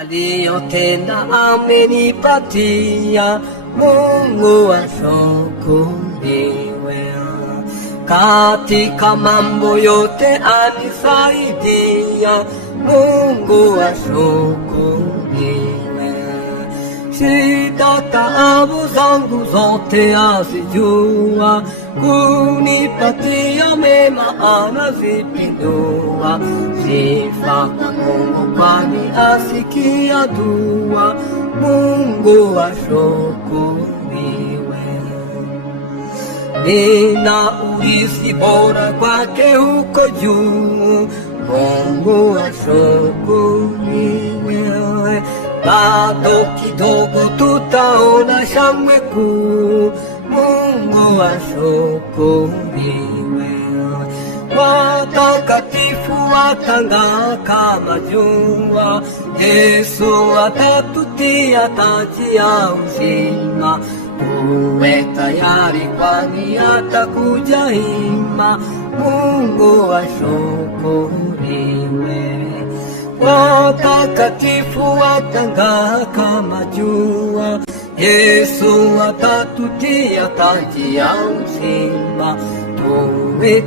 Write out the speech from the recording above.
aliyotenda amenipatia, Mungu ashukuriwe. Katika mambo yote anisaidia, Mungu ashukuriwe. Shida taabu zangu zote azijua, kunipatia mema anazipindua. Sifa kwa Mungu kwani asikia dua, Mungu ashukuriwe. Nina urithi bora kwake huko juu, Mungu ashukuriwe. Bado kidogo tutaona shangwe kuu, Mungu ashukuriwe. Watakatifu watang'aa kama jua, Yesu atatutia taji ya uzima. Tuwe tayari kwani atakuja hima, Mungu ashukuriwe. Watakatifu watang'aa kama jua, Yesu atatutia taji ya uzima. Tuwe